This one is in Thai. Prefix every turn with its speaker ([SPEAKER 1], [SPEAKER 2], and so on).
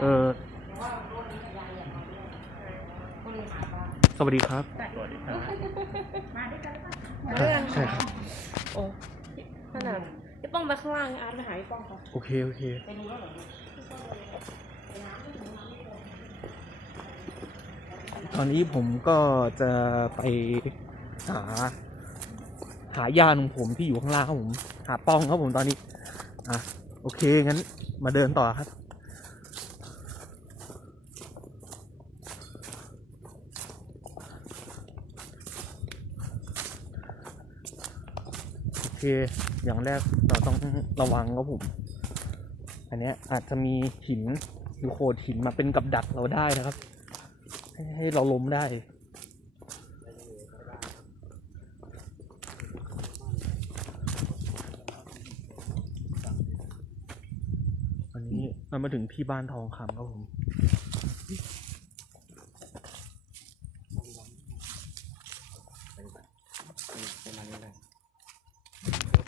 [SPEAKER 1] เออสวัสดีครับ
[SPEAKER 2] สวัสดีครับ
[SPEAKER 1] ใช่ใช่ครับ
[SPEAKER 3] โอ้ขนาดพี่ป้องไปข้างล่างอาร์ตไปหาพี่ป้องเขา
[SPEAKER 1] โอเค โอเคตอนนี้ผมก็จะไปหา หายานของผมที่อยู่ข้างล่างครับผม หาป้องครับผมตอนนี้ อะ โอเค งั้น มาเดินต่อครับ โออย่างแรกเราต้องระวังครับผม อันนี้อาจจะมีหินหรือโขดหินมาเป็นกับดักเราได้นะครับ ให้เราล้มได้อันนี้เรามาถึงที่บ้านทองคำครับผม